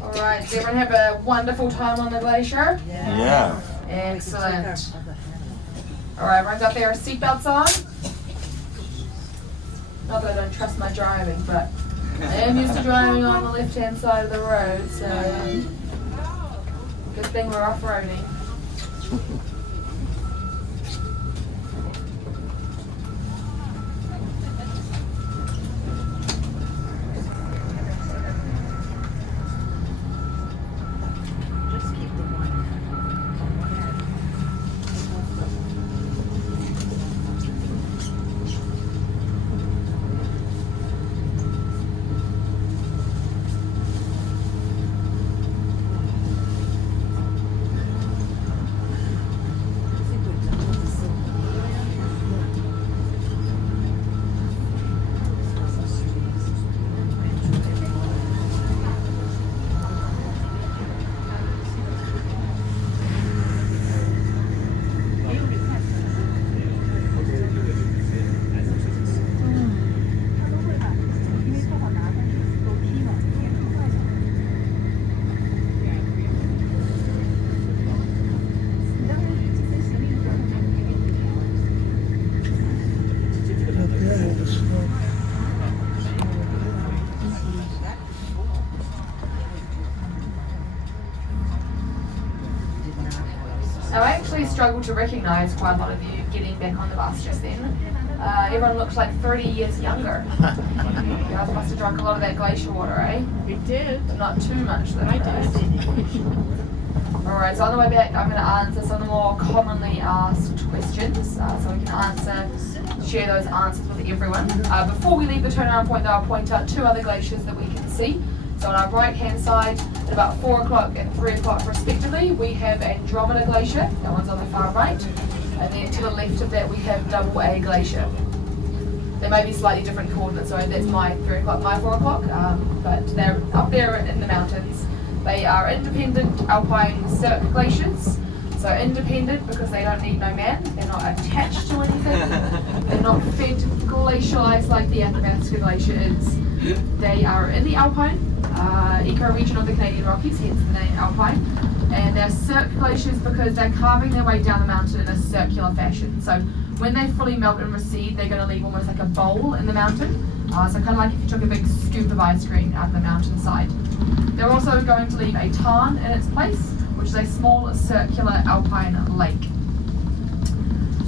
Alright, does everyone have a wonderful time on the glacier? Yeah. Excellent. Alright, everyone's got their seatbelts on. Not that I don't trust my driving, but I am used to driving on the left-hand side of the road, so good thing we're off-roading. Now I actually struggled to recognise quite a lot of you getting back on the bus just then. Everyone looked like 30 years younger. You guys must have drunk a lot of that glacier water, eh? We did. But not too much though. I did. Alright, so on the way back I'm going to answer some of the more commonly asked questions so we can share those answers with everyone. Before we leave the turnaround point though, I'll point out two other glaciers that we can see. So on our right hand side, at about 4 o'clock and 3 o'clock respectively, we have Andromeda Glacier, that one's on the far right, and then to the left of that we have Double A Glacier. They may be slightly different coordinates, so that's my 3 o'clock, my 4 o'clock, but they're up there in the mountains. They are independent alpine cirque glaciers, so independent because they don't need no man, they're not attached to anything, they're not fed glacial ice like the Athabasca Glacier is. They are in the alpine eco-region of the Canadian Rockies, hence the name Alpine, and they're cirque glaciers because they're carving their way down the mountain in a circular fashion. So when they fully melt and recede, they're going to leave almost like a bowl in the mountain, so kind of like if you took a big scoop of ice cream out of the mountainside. They're also going to leave a tarn in its place, which is a small circular alpine lake.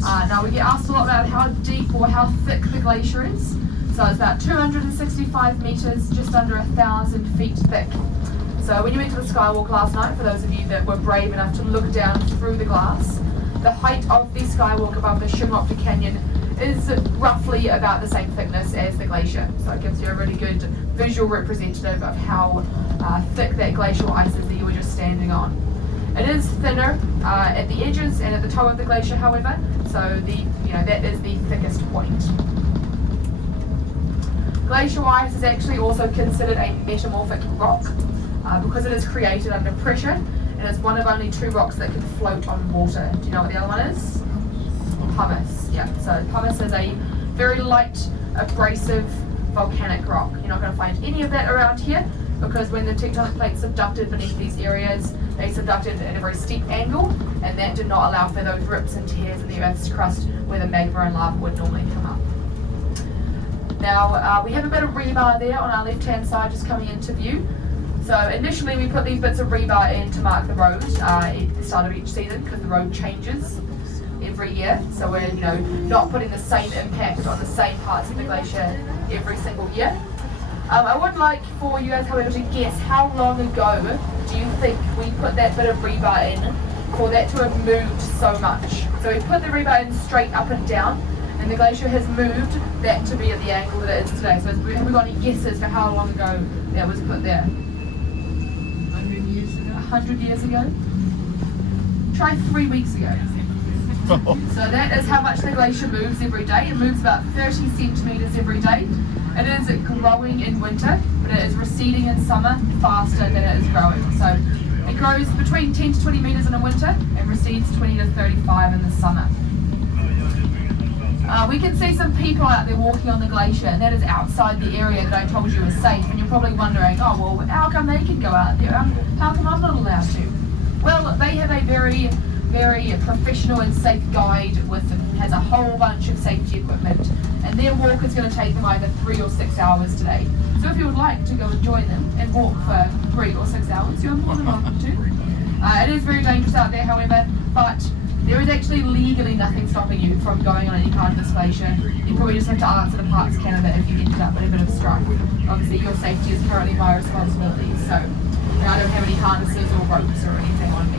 Now we get asked a lot about how deep or how thick the glacier is. So it's about 265 metres, just under 1,000 feet thick. So when you went to the skywalk last night, for those of you that were brave enough to look down through the glass, the height of the skywalk above the Shimopta Canyon is roughly about the same thickness as the glacier. So it gives you a really good visual representative of how thick that glacial ice is that you were just standing on. It is thinner at the edges and at the toe of the glacier, however, so that is the thickest point. Glacial ice is actually also considered a metamorphic rock because it is created under pressure, and it's one of only 2 rocks that can float on water. Do you know what the other one is? Pumice. Yeah, so pumice is a very light, abrasive volcanic rock. You're not going to find any of that around here because when the tectonic plates subducted beneath these areas, they subducted at a very steep angle, and that did not allow for those rips and tears in the Earth's crust where the magma and lava would normally come up. Now, we have a bit of rebar there on our left-hand side just coming into view. So initially we put these bits of rebar in to mark the road at the start of each season because the road changes every year. So we're not putting the same impact on the same parts of the glacier every single year. I would like for you guys, however, to guess how long ago do you think we put that bit of rebar in for that to have moved so much? So we put the rebar in straight up and down, and the glacier has moved that to be at the angle that it is today. So have we got any guesses for how long ago that was put there? 100 years ago. 100 years ago? Try 3 weeks ago. So that is how much the glacier moves every day. It moves about 30 centimetres every day. It is growing in winter, but it is receding in summer faster than it is growing. So grows between 10 to 20 metres in the winter and recedes 20 to 35 in the summer. We can see some people out there walking on the glacier, and that is outside the area that I told you is safe. And you're probably wondering, oh well, how come they can go out there? How come I'm not allowed to? Well, they have a very, very professional and safe guide with them. Has a whole bunch of safety equipment, and their walk is going to take them either 3 or 6 hours today. So if you would like to go and join them and walk for 3 or 6 hours, you're more than welcome to. It is very dangerous out there, however, but there is actually legally nothing stopping you from going on any part of this glacier. You probably just have to answer to Parks Canada if you ended up in a bit of strife. Obviously your safety is currently my responsibility, so I don't have any harnesses or ropes or anything on me.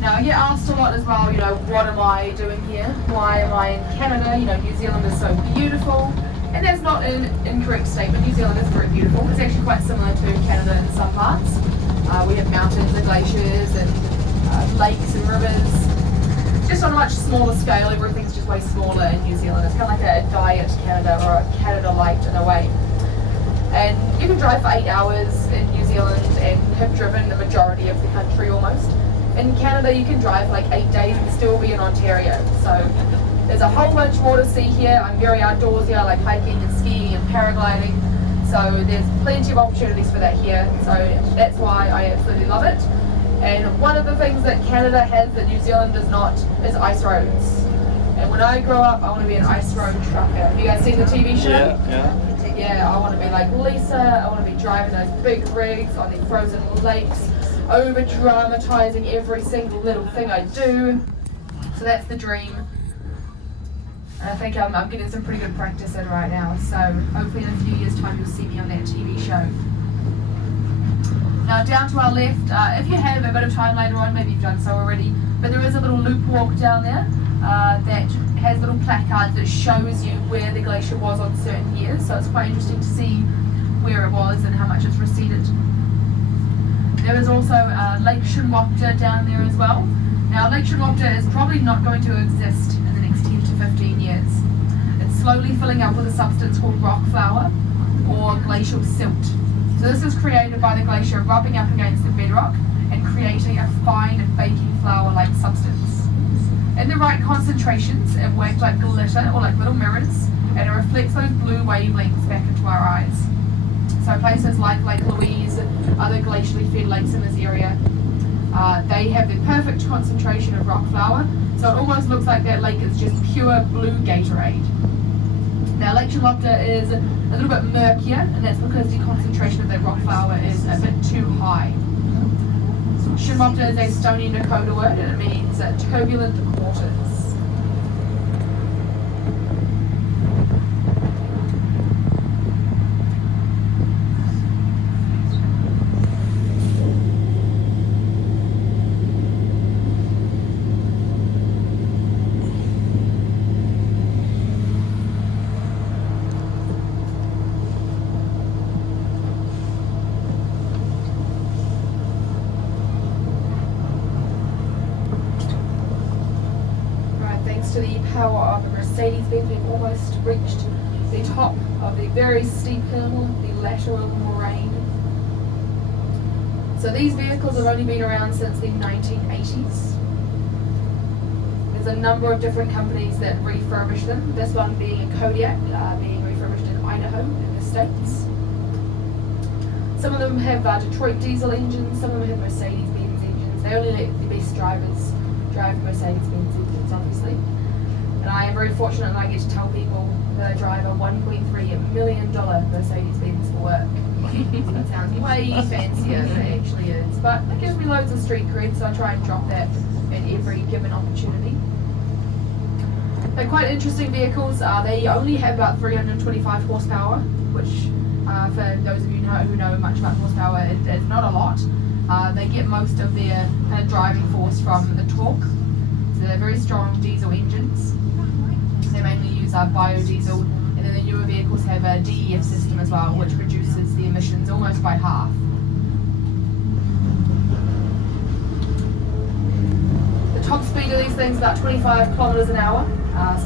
Now I get asked a lot as well, what am I doing here? Why am I in Canada? New Zealand is so beautiful. And that's not an incorrect statement. New Zealand is very beautiful. It's actually quite similar to Canada in some parts. We have mountains and glaciers and lakes and rivers. Just on a much smaller scale, everything's just way smaller in New Zealand. It's kind of like a diet Canada or a Canada light in a way. And you can drive for 8 hours in New Zealand and have driven the majority of the country almost. In Canada, you can drive like 8 days and still be in Ontario. So there's a whole bunch more to see here. I'm very outdoorsy. I like hiking and skiing and paragliding. So there's plenty of opportunities for that here. So that's why I absolutely love it. And one of the things that Canada has that New Zealand does not is ice roads. And when I grow up, I want to be an ice road trucker. Have you guys seen the TV show? Yeah, I want to be like Lisa. I want to be driving those big rigs on the frozen lakes, over dramatizing every single little thing I do. So that's the dream. And I think I'm getting some pretty good practice in right now. So hopefully in a few years' time you'll see me on that TV show. Now down to our left, if you have a bit of time later on, maybe you've done so already, but there is a little loop walk down there that has little placards that shows you where the glacier was on certain years. So it's quite interesting to see where it was and how much it's receded. There is also Lake Columbia down there as well. Now Lake Columbia is probably not going to exist in the next 10 to 15 years. It's slowly filling up with a substance called rock flour or glacial silt. So this is created by the glacier rubbing up against the bedrock and creating a fine baking flour-like substance. In the right concentrations, it works like glitter or like little mirrors, and it reflects those blue wavelengths back into our eyes. So places like Lake Louise and other glacially fed lakes in this area, they have the perfect concentration of rock flour, so it almost looks like that lake is just pure blue Gatorade. Now Lake Columbia is a little bit murkier, and that's because the concentration of that rock flour is a bit too high. Columbia is a Stony Dakota word, and it means turbulent waters. To the power of the Mercedes-Benz, we've almost reached the top of the very steep hill, the lateral moraine. So these vehicles have only been around since the 1980s. There's a number of different companies that refurbish them. This one being a Kodiak, being refurbished in Idaho in the States. Some of them have Detroit diesel engines, some of them have Mercedes-Benz engines. They only let the best drivers drive Mercedes-Benz engines, obviously. And I am very fortunate that I get to tell people that I drive a $1.3 million Mercedes-Benz for work. So that sounds way fancier than it actually is. But it gives me loads of street cred, so I try and drop that at every given opportunity. They're quite interesting vehicles. They only have about 325 horsepower, which for those of you who know much about horsepower, it's not a lot. They get most of their kind of driving force from the torque. So they're very strong diesel engines. They mainly use biodiesel, and then the newer vehicles have a DEF system as well, which reduces the emissions almost by half. The top speed of these things is about 25 kilometers an hour,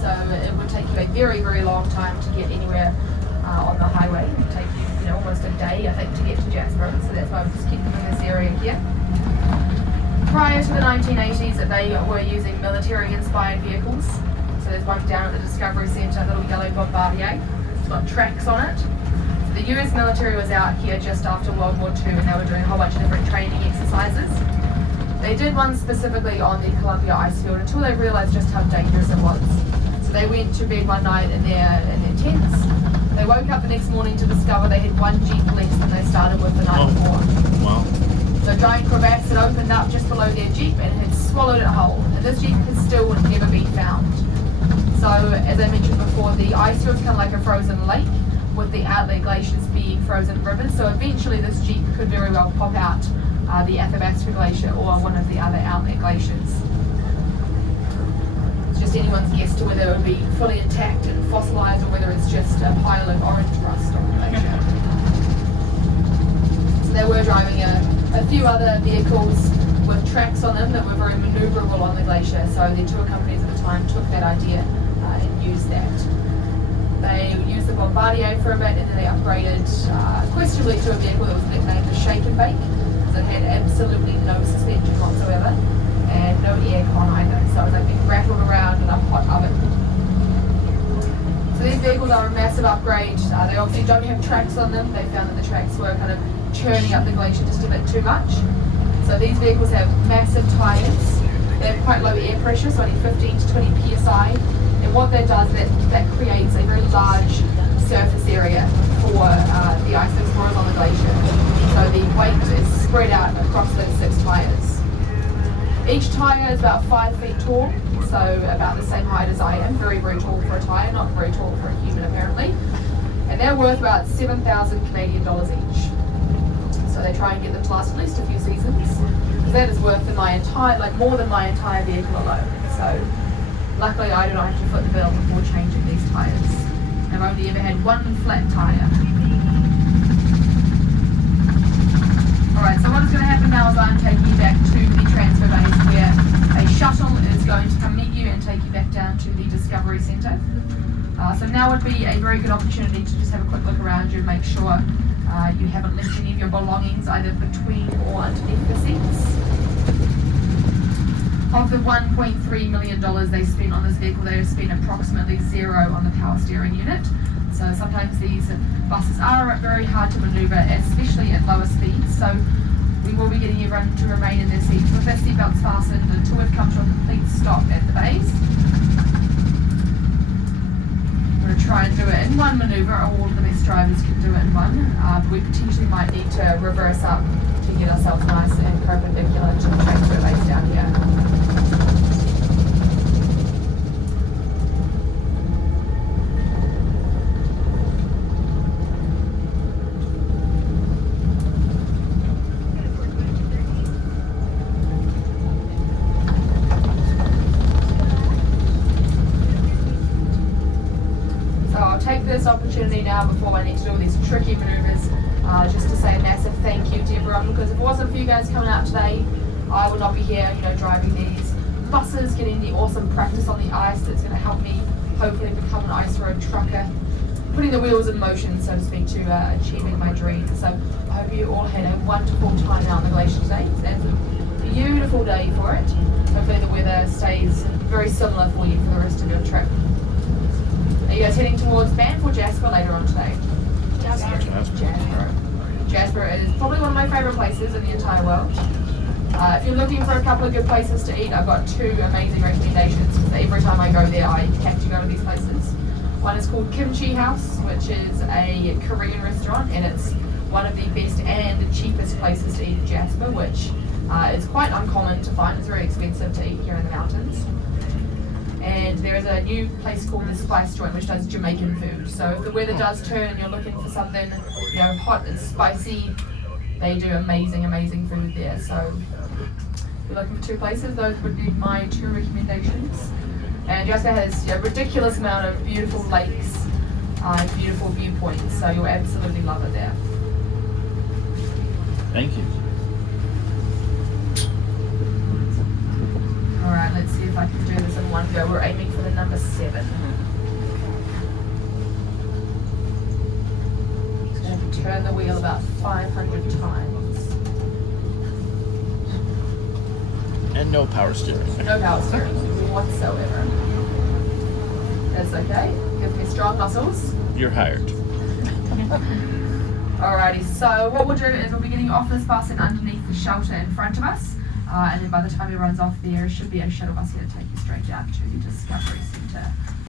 so it would take you a very, very long time to get anywhere on the highway. It would take you know, almost a day, I think, to get to Jasper. So that's why I've just kept them in this area here. Prior to the 1980s, they were using military-inspired vehicles. So there's one down at the Discovery Centre, a little yellow Bombardier. It's got tracks on it. So the US military was out here just after World War II, and they were doing a whole bunch of different training exercises. They did one specifically on the Columbia Icefield until they realised just how dangerous it was. So they went to bed one night in their tents. They woke up the next morning to discover they had one Jeep less than they started with the night before. Wow. So giant crevasses had opened up just below their Jeep and had swallowed it whole. And this Jeep has still never been found. So, as I mentioned before, the Icefield's kind of like a frozen lake, with the outlet glaciers being frozen rivers. So eventually this Jeep could very well pop out the Athabasca Glacier or one of the other outlet glaciers. It's just anyone's guess to whether it would be fully intact and fossilized or whether it's just a pile of orange rust on the glacier. So they were driving a few other vehicles with tracks on them that were very maneuverable on the glacier. So the tour companies at the time took that idea and used that. They used the Bombardier for a bit, and then they upgraded questionably to a vehicle that was nicknamed the Shake and Bake, because it had absolutely no suspension whatsoever and no aircon either. So it was like being rattled around in a hot oven. So these vehicles are a massive upgrade. They obviously don't have tracks on them. They found that the tracks were kind of churning up the glacier just a bit too much. So these vehicles have massive tyres. They have quite low air pressure, so only 15 to 20 psi. And what that does, that creates a very large surface area for the ice explorers on the glacier. So the weight is spread out across those 6 tyres. Each tyre is about 5 feet tall, so about the same height as I am. Very, very tall for a tyre, not very tall for a human apparently. And they're worth about 7,000 Canadian dollars each. So they try and get them to last at least a few seasons. That is worth more than my entire vehicle alone. So luckily I do not have to foot the bill before changing these tyres. I've only ever had one flat tyre. Alright, so what is going to happen now is I'm taking you back to the transfer base where a shuttle is going to come meet you and take you back down to the Discovery Centre. So now would be a very good opportunity to just have a quick look around you and make sure you haven't left any of your belongings either between or underneath the seats. Of the $1.3 million they spent on this vehicle, they have spent approximately $0 on the power steering unit. So sometimes these buses are very hard to manoeuvre, especially at lower speeds. So we will be getting everyone to remain in their seats with their seatbelts fastened until we've come to a complete stop at the base. We're going to try and do it in one manoeuvre. All of the best drivers can do it in one. But we potentially might need to reverse up to get ourselves nice and perpendicular to the transfer base down here. This opportunity now before I need to do all these tricky maneuvers just to say a massive thank you to everyone, because if it wasn't for you guys coming out today, I would not be here, driving these buses, getting the awesome practice on the ice that's going to help me hopefully become an ice road trucker, putting the wheels in motion, so to speak, to achieving my dream. So I hope you all had a wonderful time out on the glacier today. It's a beautiful day for it. Hopefully the weather stays very similar for you for the rest of your trip. Are you guys heading towards Banff or Jasper later on today? Jasper is probably one of my favourite places in the entire world. If you're looking for a couple of good places to eat, I've got 2 amazing recommendations. Every time I go there, I have to go to these places. One is called Kimchi House, which is a Korean restaurant, and it's one of the best and cheapest places to eat in Jasper, which is quite uncommon to find. It's very expensive to eat here in the mountains. And there is a new place called the Spice Joint, which does Jamaican food. So if the weather does turn and you're looking for something, hot and spicy, they do amazing, amazing food there. So if you're looking for 2 places, those would be my 2 recommendations. And Jasper has a ridiculous amount of beautiful lakes, beautiful viewpoints. So you'll absolutely love it there. Thank you. Alright, let's see if I can do this in one go. We're aiming for the number 7. the wheel about 500 times. And no power steering. No power steering whatsoever. That's okay. Gives me strong muscles. You're hired. Alrighty, so what we'll do is we'll be getting off this bus and underneath the shelter in front of us. And then by the time he runs off there should be a shuttle bus here to take you straight down to the Discovery Centre.